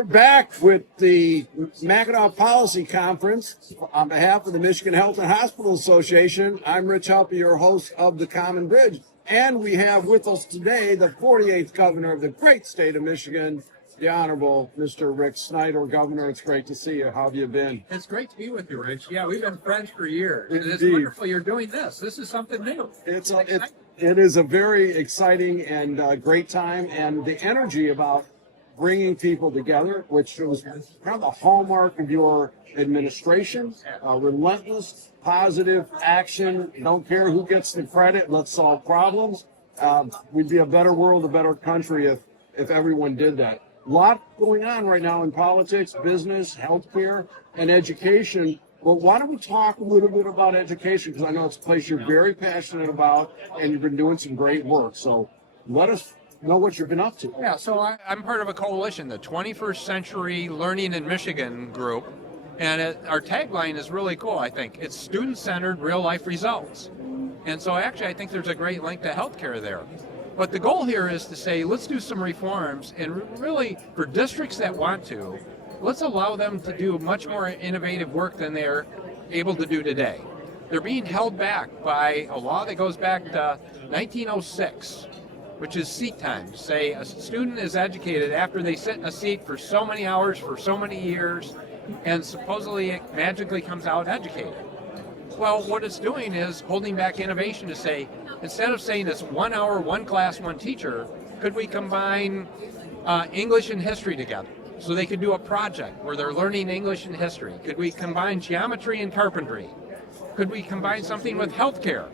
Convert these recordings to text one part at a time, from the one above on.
We're back with the Mackinac Policy Conference on behalf of the Michigan Health and Hospital Association. I'm Rich Helppie, your host of The Common Bridge. And we have with us today the 48th governor of the great state of Michigan, the Honorable Mr. Rick Snyder. Governor, it's great to see you. How have you been? It's great to be with you, Rich. Yeah, we've been friends for years. Indeed. It's wonderful you're doing this. This is something new. It is a very exciting and great time, and the energy about bringing people together, which was kind of the hallmark of your administration, relentless, positive action. Don't care who gets the credit. Let's solve problems. We'd be a better world, a better country if everyone did that. A lot going on right now in politics, business, healthcare, and education. Well, why don't we talk a little bit about education? Because I know it's a place you're very passionate about, and you've been doing some great work. So let us know what you've been up to. Yeah, so I'm part of a coalition, the 21st Century Learning in Michigan group. And our tagline is really cool, I think. It's student-centered, real-life results. And so actually, I think there's a great link to healthcare there. But the goal here is to say, let's do some reforms, and really, for districts that want to, let's allow them to do much more innovative work than they're able to do today. They're being held back by a law that goes back to 1906, which is seat time. Say a student is educated after they sit in a seat for so many hours, for so many years, and supposedly it magically comes out educated. Well, what it's doing is holding back innovation to say, instead of saying it's 1 hour, 1 class, 1 teacher, could we combine English and history together? So they could do a project where they're learning English and history. Could we combine geometry and carpentry? Could we combine something with healthcare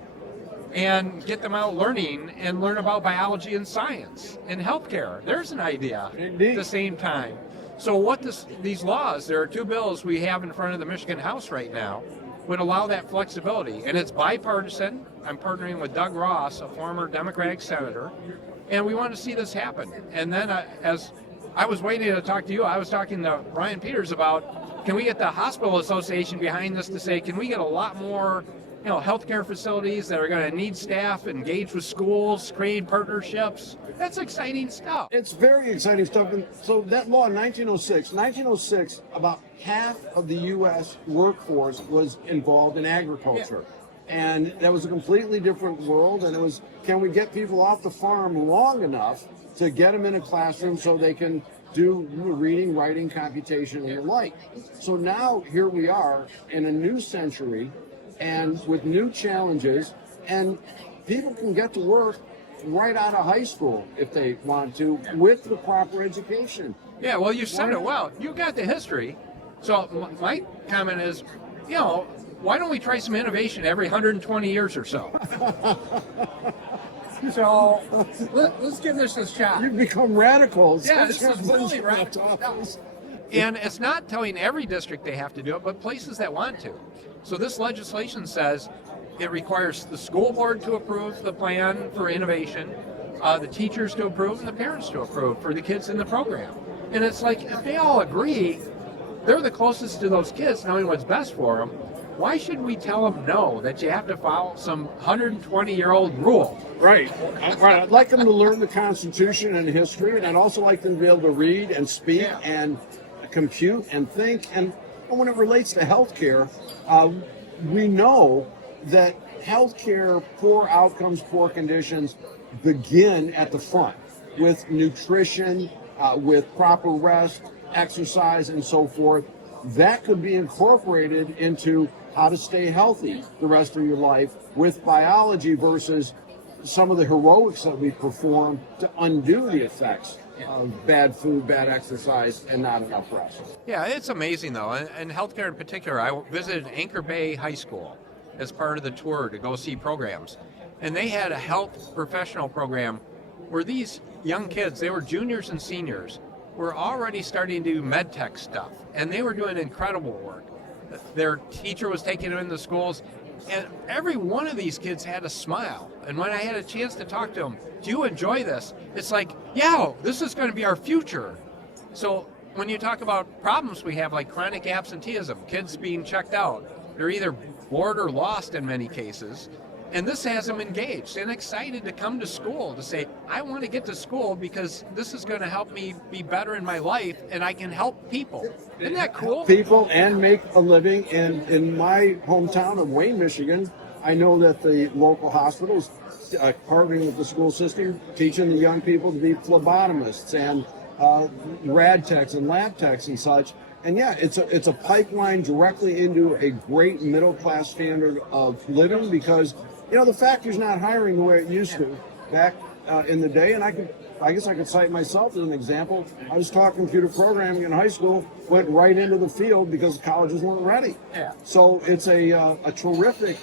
and get them out learning and learn about biology and science and healthcare? There's an idea. Indeed. At the same time. So what these laws, there are 2 bills we have in front of the Michigan House right now, would allow that flexibility. And it's bipartisan. I'm partnering with Doug Ross, a former Democratic senator, and we want to see this happen. And then as I was waiting to talk to you, I was talking to Brian Peters about, can we get the hospital association behind this to say, can we get a lot more healthcare facilities that are going to need staff, engage with schools, create partnerships? That's exciting stuff. It's very exciting stuff. And so that law in 1906, about half of the U.S. workforce was involved in agriculture. Yeah. And that was a completely different world. And it was, can we get people off the farm long enough to get them in a classroom so they can do reading, writing, computation, and the like? So now here we are in a new century and with new challenges, and people can get to work right out of high school if they want to with the proper education. Yeah, well, you said it well. You got the history. So my comment is, why don't we try some innovation every 120 years or so? So let's give this a shot. You've become radicals. Yeah, this is really radical. And it's not telling every district they have to do it, but places that want to. So this legislation says it requires the school board to approve the plan for innovation, the teachers to approve, and the parents to approve for the kids in the program. And it's like, if they all agree, they're the closest to those kids knowing what's best for them. Why should we tell them no, that you have to follow some 120-year-old rule? Right. I'd like them to learn the Constitution and history, and I'd also like them to be able to read and speak and compute and think. And when it relates to healthcare, we know that healthcare, poor outcomes, poor conditions begin at the front with nutrition, with proper rest, exercise, and so forth. That could be incorporated into how to stay healthy the rest of your life with biology versus some of the heroics that we perform to undo the effects of bad food, bad exercise, and not enough rest. Yeah, it's amazing though, and healthcare in particular. I visited Anchor Bay High School as part of the tour to go see programs, and they had a health professional program where these young kids, they were juniors and seniors, were already starting to do med tech stuff, and they were doing incredible work. Their teacher was taking them into schools, and every one of these kids had a smile. And when I had a chance to talk to them, do you enjoy this? It's like, yeah, this is going to be our future. So when you talk about problems we have, like chronic absenteeism, kids being checked out, they're either bored or lost in many cases. And this has them engaged and excited to come to school, to say, I want to get to school because this is going to help me be better in my life and I can help people. Isn't that cool? People and make a living. And in my hometown of Wayne, Michigan, I know that the local hospitals partnering with the school system, teaching the young people to be phlebotomists and rad techs and lab techs and such. And yeah, it's a pipeline directly into a great middle class standard of living, because the factory's not hiring the way it used to back in the day. And I guess I could cite myself as an example. I was taught computer programming in high school, went right into the field because colleges weren't ready. Yeah. So it's a terrific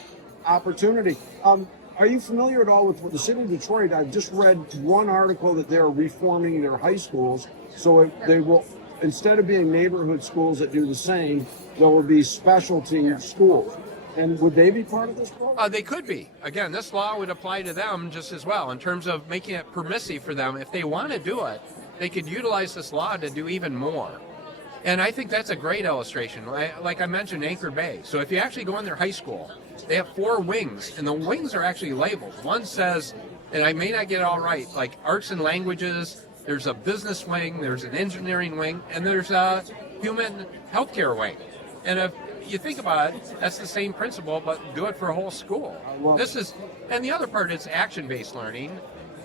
opportunity. Are you familiar at all with the city of Detroit? I've just read one article that they're reforming their high schools, so they will, instead of being neighborhood schools that do the same, there will be specialty schools. And would they be part of this program? They could be. Again, this law would apply to them just as well in terms of making it permissive for them. If they want to do it, they could utilize this law to do even more. And I think that's a great illustration. Like I mentioned, Anchor Bay. So if you actually go in their high school, they have 4 wings, and the wings are actually labeled. One says, and I may not get it all right, like arts and languages, there's a business wing, there's an engineering wing, and there's a human healthcare wing. And if you think about it, that's the same principle, but do it for a whole school. And the other part is action-based learning,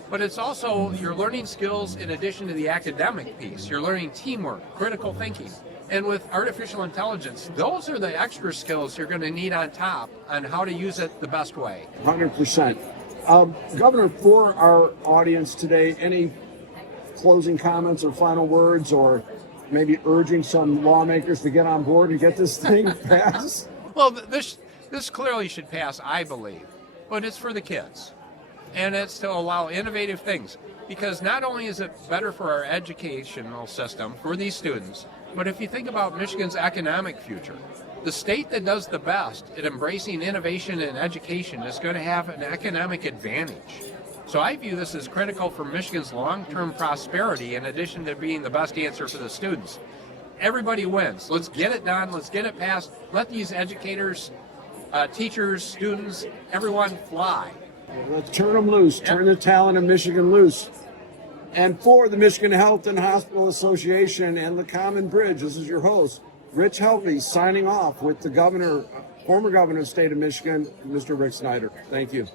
but it's also you're learning skills in addition to the academic piece. You're learning teamwork, critical thinking. And with artificial intelligence, those are the extra skills you're going to need on top on how to use it the best way. 100%. Governor, for our audience today, any closing comments or final words, or maybe urging some lawmakers to get on board and get this thing passed? Well, this clearly should pass, I believe, but it's for the kids. And it's to allow innovative things, because not only is it better for our educational system, for these students, but if you think about Michigan's economic future, the state that does the best at embracing innovation and education is going to have an economic advantage. So I view this as critical for Michigan's long-term prosperity, in addition to being the best answer for the students. Everybody wins. Let's get it done. Let's get it passed. Let these educators, teachers, students, everyone fly. Let's turn them loose. Turn the talent of Michigan loose. And for the Michigan Health and Hospital Association and the Common Bridge, this is your host, Rich Helppie, signing off with the governor, former governor of the state of Michigan, Mr. Rick Snyder. Thank you.